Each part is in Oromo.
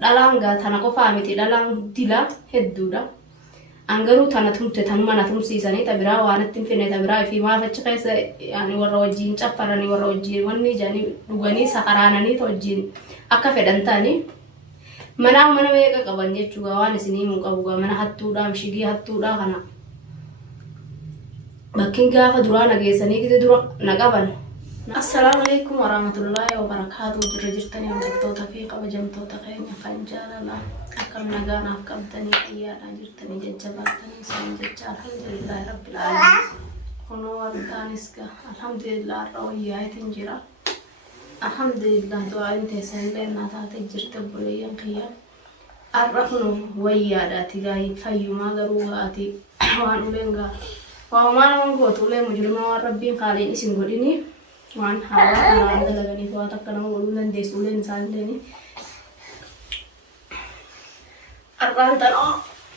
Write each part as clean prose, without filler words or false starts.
dhalaan gaa tana qofaa miti dhalaan dila hedduudha. Angaruu tana tumte tanuma na tumsiisanii tabiraa waan ittiin finne tabiraa fi maaf achi keessa yaani warra wajjiin capparanii warra wajjiin wanni jedhanii dhuganii sakaraananii wajjiin akka fedhan ta'anii mana meeqa qaban jechuudha waan isinii mun qabu gaa mana hattuudhaa mishigii hattuudhaa kana bakkin gaafa duraa nageessanii gide dura na qaban. Assalamu alaikum warahmatullahi wabarakatuh. Jirtanii hordoftoota fi kabajamtoota keenya kan jaalalaa akkam nagaanaaf qabdanii ayyaadhaan jirtanii jajjabaatanii isaan jecha alhamdulillahi rabbil aalamiin. Kunoo wantaanis gaa alhamdulillah irra wayyaatiin jira. Alhamdulillah du'aan teessanillee naa taate jirte buleeyyan kiyya. Arra kunoo wayyaadhaati gaa'ii fayyumaa garuu gaati waan uleen gaa waan waan gootu ulee mujrimaa waan rabbiin kaaliin isin godhini. Waan hawa kana dalaganii waan akka nama godhuu dandeessu uleen isaaniillee arraan tanoo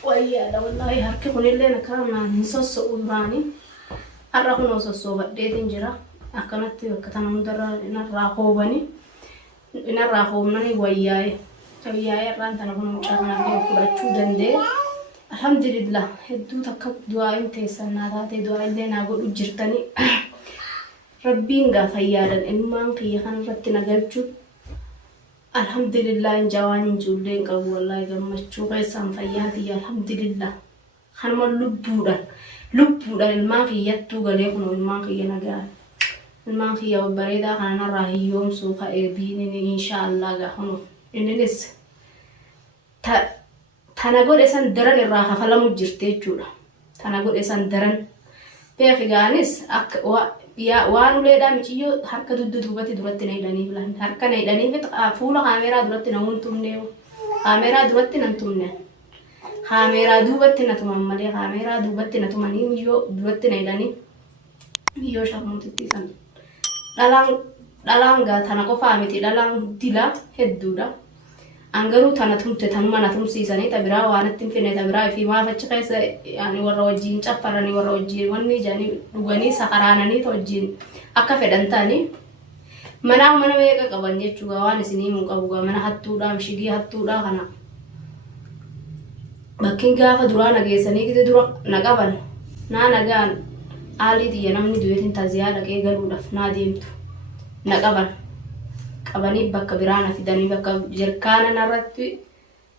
wayyaadha wallaahi harki kunillee akkanuma hin sossoo'u duraanii har'a kunoo sossoobadheetiin jira akkanatti bakka tana hundarra inarraa hoobnanii wayyaa'ee arraan tana kunoo carnaallee fudhachuu danda'e alhamdulillah hedduu takka du'aayin teessan naa taate du'aayillee naa godhu jirtanii Rabbiin gaafa yaadan ilmaan kiyya kanarratti nagalchuu alhamdulillah injawaan injulleen qabu wallahi gammachuu keessaan fayyaa kiyya alhamdulillah kanuma lubbuudhaan ilmaan kiyyattuu galee kunoo ilmaan kiyya nagaa ilmaan kiyya bareedaa kanarraa hiyyoomsuu ka'ee biinin inshaallah gaafanu inninis tana godhe san daran irraa kafalamu jirte jechuudha. Tana godhe san daran beekigaanis akka waan uleedhaa michiyyoo harka duubatti duratti na hidhanii filan harka na hidhanii fuula kaameeraa duratti na huntumne kaameeraa duratti nan tumne kaameeraa duubatti na tuman malee kaameeraa duubatti na tumanii miyyoo duratti na hidhanii miyyoo sharmuutitti san dhalaan gaa tana qofaa miti dhalaan dila hedduudha. Angaruu tana tumte tanuma na tumsiisanii tabiraa waan ittiin finne tabiraa fi maaf achi keessa yaani warra wajjiin capparanii warra wajjiin wanni jedhanii dhuganii sakaraananii wajjiin akka fedhan ta'anii mana meeqa qaban jechuudha waan isinii mun qabu gaa mana hattuudhaa mishigii hattuudhaa kana bakkin gaafa duraa nageessanii gide dura na qaban naa nagaan haalii xiyya namni du'eetiin taziyaa dhaqee galuudhaaf naa deemtu na qaban. Qabanii bakka biraa na fidanii bakka jerkaana narratti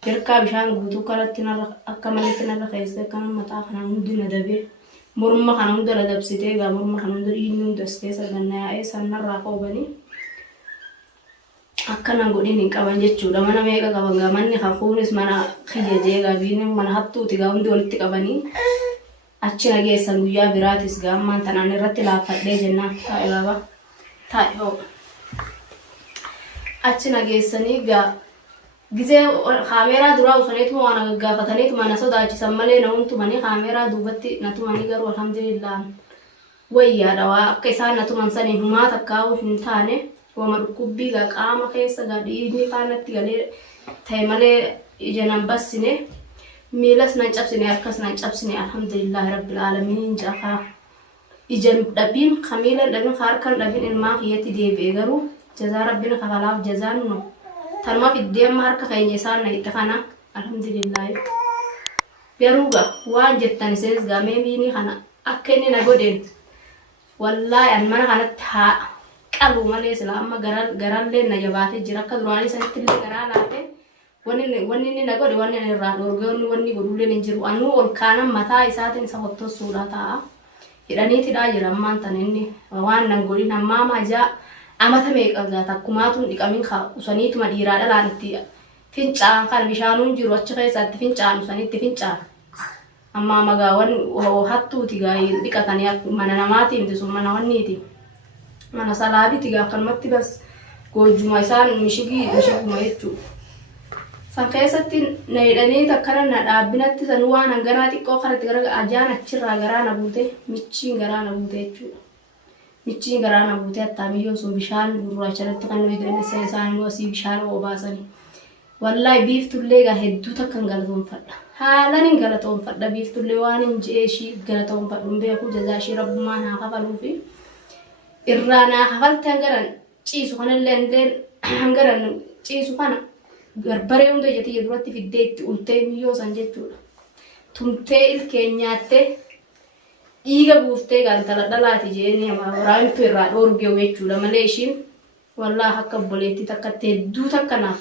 jerkaa bishaan guutuu kanatti narra akka malitti narra keessee kan mataa kana hundi na dabee morma kana hunda la dabsitee gaa morma kana hunda dhiigni hunda as keessa gannaa'ee san narraa qoobanii akkanan godhin hin qaban jechuudha. Mana meeqa qaban gaa manni hafuunis mana kiyya jeegaa biin mana hattuuti gaa hundi walitti qabanii achi nageessan guyyaa biraatis gaa ammaan tanaan irratti laaffadhee jennaan taa'e baaba taa'e hoo. Achi nageessanii gaa gizee kaameeraa duraa usaniitu waan gaggaafataniitu mana sodaachisan malee na huntumanii kaameeraa duubatti na tumanii garuu alhamdulillah wayyaadha waa akka isaan na tuman sanii humaa takkaa'uu hin taane wama dhukkubbii gaa qaama keessa gaa dhiigni kaanatti galee ta'e malee ija nan bassine miilas nan cabsine harkas nan cabsine alhamdulillah rabbil aalamiin jaafa ija dhabiin kamiilan dhabin harkan dhabin ilmaa kiyyatti deebi'e garuu jazaa rabbina kafalaaf jazaan no tanuma fiddee amma harka keenya isaan na itti kana alhamdulillah beruuga waan jettan isinis gamee biinii kana akka inni na godheen wallaahi an mana kanatti haa qalu malee sila amma garallee na jabaatee jira akka duraanii sanitti illee garaa laatee wanni inni na godhe wanni inni irraa dhoorgee wanni godhulleen hin jiru anuu ol kaanan mataa isaatiin isa hottoosuudha ta'a hidhaniitidhaa jira ammaan tan inni waan nan godhin ammaa majaa amata meeqa gaata akkumaatuun dhiqamin usaniituma dhiiraa dhalaan itti fincaan kan bishaanuun jiru achi keessatti fincaan usaniitti fincaan amma magaawwan hattuuti gaa'ii dhiqatanii mana namaatiin miti sun mana wanniiti mana salaabiti gaa akkanumatti bas goojjuma isaan mishiguma jechuudha. San keessatti na hidhanii takkana na dhaabbinatti san waan hanganaa xiqqoo karatti gara ajaan achirraa garaa na buute michiin garaa na buute jechuudha. Michiin garaa na buutee attaamiyyoon sun bishaan gurraacharratti kan nuyi galmeessa isaanii wasii bishaan obaasanii wallaahi biiftullee gaa hedduu takkan galatoonfadha haalan hin galatoonfadha biiftullee waan hin je'ee ishii galatoonfadhu hin beeku jazaa ishii rabbummaan haa kafaluu fi irraa naa kafalte hangaran ciisu kanallee hangaran ciisu kana Barbaree hunda ijatti duratti fiddee itti ultee miyyoo san jechuudha. Tumtee ilkeen nyaattee dhiiga buuftee gantala dhalaati jeeni waraantu irraa dhoorgee jechuudha malee ishiin wallaahi akka obboleettii takkatti hedduu takkanaaf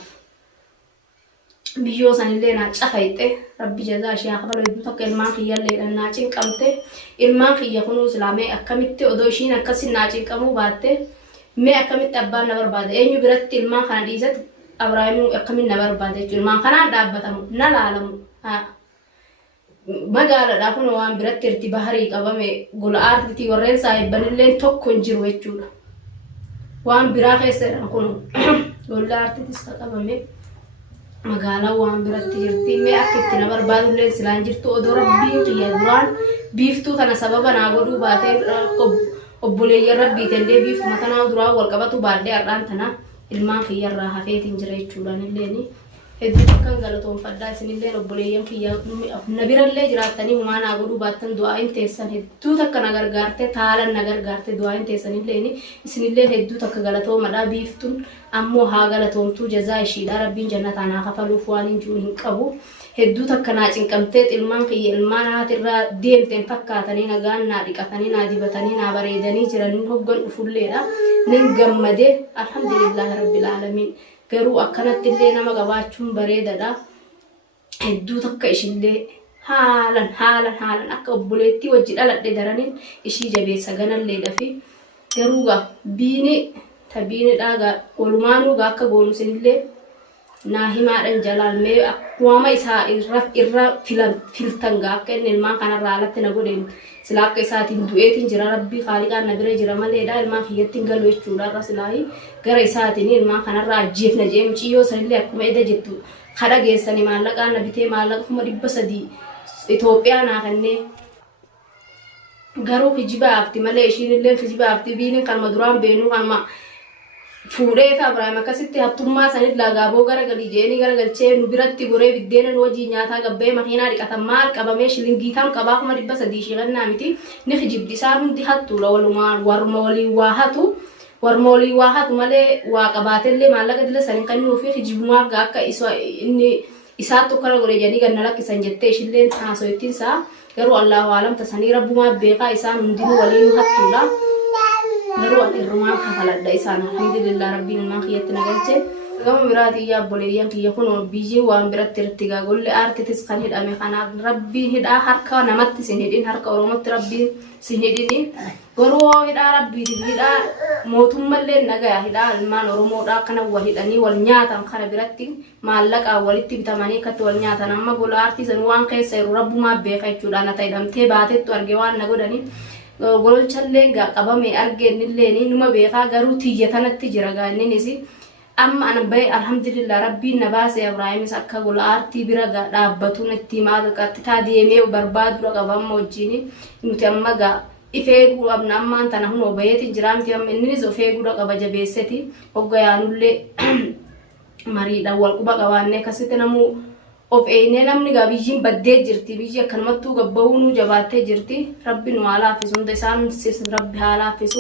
biyyoo sanillee naa cafayxe rabbi jazaa ishee haa kafalu hedduu takka ilmaan kiyyallee naa cinqamte ilmaan kiyya kunuu islaamee akkamitti odoo ishiin akkasi naa cinqamuu baatte mee akkamitti abbaan na barbaade eenyu biratti ilmaan kana dhiisatti Abrahaamuu akkamitti na barbaade jechuudha ilmaan kanaan dhaabbatamu na laalamu magaaladhaa kun waan biratti irti baharii qabame gola aartiitii warreen saahibbanillee tokko hin jiru jechuudha. Waan biraa keessa jedhan kun gola aartiitis qabame magaalaa waan biratti jirti mee akka itti na barbaadullee silaan jirtu odoo rabbiin kiyya duraan biiftuu kana sababa naa godhuu baatee obboleeyyan rabbiitillee biiftuma kanaa duraan wal qabatu baadhee har'aan tana ilmaan kiyyarraa hafeetiin jira jechuudhaan illeeni. Hedduu kan galatoonfadhaa isinillee obboleeyyan kiyya na birallee jiraattanii humaan haa godhuu baattan du'aayin teessan hedduu takka na gargaarte taalan na gargaarte du'aayin teessanilleen isinillee hedduu takka galatoomadhaa biiftuun ammoo haa galatoomtuu jazaa ishiidhaa rabbiin jannataan haa kafaluuf waan hin jiru hin qabu hedduu takka naa cinqamtee ilmaan kiyya ilmaan haatirraa deemteen fakkaatanii nagaan naa dhiqatanii naa dibatanii naa bareedanii jiranii hoggan dhufulleedha nin gammadee alhamdulillaahi rabbil aalamiin. Garuu akkanatti illee nama qabaachuun bareedadha. Hedduu takka ishillee haalan akka obboleettii wajji dhaladhe daraniin ishii jabeessa ganalleedha fi garuu biini tabiinidhaa walumaanuu akka goonu sinillee naa himaadhan jalaalmee akkuma isaa irra filtan akka inni ilmaan kanarraa alatti na godheen silaa akka isaatiin du'eetiin jira rabbii haaliqaan na bira jira maleedha ilmaan kiyyattiin galu jechuudha irra silaahi gara isaatiin ilmaan kanarraa ajjeefna jee muciyyoo sanillee akkuma eda jettu kadha geessanii maallaqaan na bitee maallaqa 300 Itoophiyaa naa kennee garuu kijibaafti malee ishiinillee kijibaafti biiniin kanuma duraan beenuu kanuma fuudhee fi Abrahaam akkasitti hattummaa sanit lagaaboo garagalii jeeni garagalchee nu biratti goree biddeena nu hojii nyaataa gabbee makiinaa dhiqatan maal qabamee shilingiitaan qabaa 300 shilannaa miti ni kijibdi isaan hundi hattuudha walumaan warma walii waa hatu malee waa qabaatellee maallaqa dila sanin kannuu fi kijibumaaf akka inni isaattu kara goree jedhanii ganna lakkisan jettee ishilleen haasoyittiin isaa garuu Allahu aalam tasanii rabbumaa beekaa isaan hundinuu waliin hattuudha. Garuu irrumaa kafaladha isaan alhamdulillah rabbiin ilmaan kiyyatti nagalche gama biraatii yaa obboleeyyan kiyya kun biyyi waan biratti irratti golli aartiitis kan hidhame kanaaf rabbiin hidhaa harka namatti sin hidhin harka oromootti rabbiin sin hidhini garuu hidhaa rabbiitiif hidhaa mootummallee nagaya hidhaa ilmaan oromoodhaa kana wal hidhanii wal nyaatan kana biratti maallaqaan walitti bitamanii akkatti wal nyaatan amma gola aartiisan waan keessa jiru rabbumaa beeka jechuudha na ta'idhamtee baatettu arge waan na godhanii gololchallee qabame argeenillee numa beekaa garuu tiyyatanatti jira gaanninis amma ana bay alhamdulillah rabbiin na baase Abrahaamis akka gola aartii bira dhaabbatu natti maaqatti deemee barbaadu qabamma wajjin nuti amma ifee guubna ammaan tana hunoo bayeeti jiraamti amma innis ofee gura qaba jabeesseti hoggayaanullee mariidha wal quba qabaannee akkasitti namuu of eenee namni biyyiin baddee jirti biyyi akkanumattuu gabba'uunuu jabaattee jirti rabbi nu haala haffisu hunda isaan rabbi haala haffisu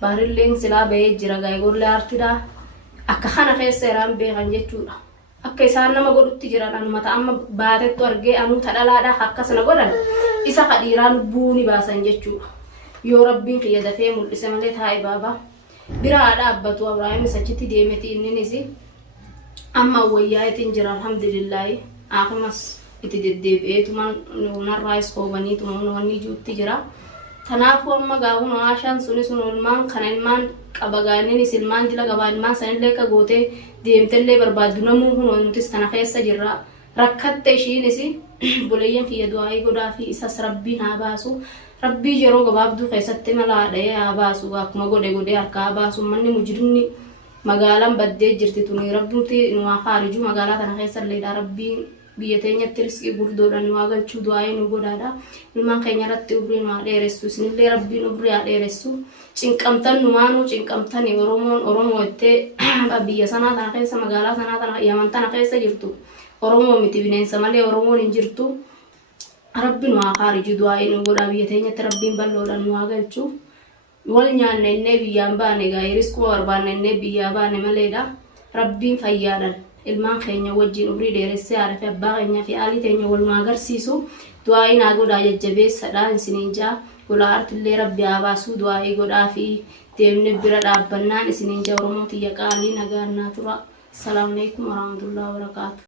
baarilleen silaa bahee jira gaayigorlee aartiidha akka kana keessa iraan beekan jechuudha akka isaan nama godhutti jiran anumata amma baatettu argee anuu tadhalaadha akkasana godhan isa kadhiiraa lubbuu ni baasan jechuudha yoo rabbiin kiyya dafee mul'ise malee taa'e baaba biraa dhaabbatu Abrahaamis achitti deemeti inninis amma wayyaatiin jira alhamdulillah Akumas iti deddeebi'eetumaan narraa iskoobaniituma wanni juutti jira. Kanaafuu amma gaafuma haashaan sunis ilmaan kana ilmaan qabagaaniinis ilmaan dila qabaa ilmaan sanillee akka gootee deemtellee barbaaddu namuu kun nutis kana keessa jirra. Rakkatte ishiinis boleeyyan kiyya du'aayii godhaa fi isas rabbiin haa baasu. Rabbii yeroo gabaabduu keessatti mala haadhee haa baasu akkuma godhe harka haa baasu manni mujrimni magaalaan baddee jirti tuni rabbiin nu haa haarijuu magaalaa kana keessa illee rabbiin biyya teenyatti riskii guddoodhaan nu galchuu du'aayii nu godhaadha ilmaan keenya irratti umrii nu dheeressu isinillee rabbiin umrii dheeressu cinqamtan numaanuu cinqamtanii oromoo ittee biyya sanaa tana keessa magaalaa sanaa tana yaman tana keessa jirtu oromoo miti bineensa malee oromoon hin jirtu rabbiin nu haarijuu du'aayii nu godhaa biyya teenyatti rabbiin balloodhaan nu galchuu wal nyaanne innee biyyaan baane gaayii riskuma barbaanne innee biyyaa baane maleedha rabbiin fayyaadhaan ilmaan keenya wajjin umrii dheeressee haadha fi abbaa keenya fi haalii teenya walumaa agarsiisu du'aa'ii naa godhaa jajjabeessadhaan isiniin jaa ulaa artillee rabbi haa baasuu du'aa'ii godhaa fi deemne bira dhaabbannaan isiniin jaa Oromoo tiyya qaalii nagaan naa tura. Assalamu alaikum warahmatullahi wabarakatuh.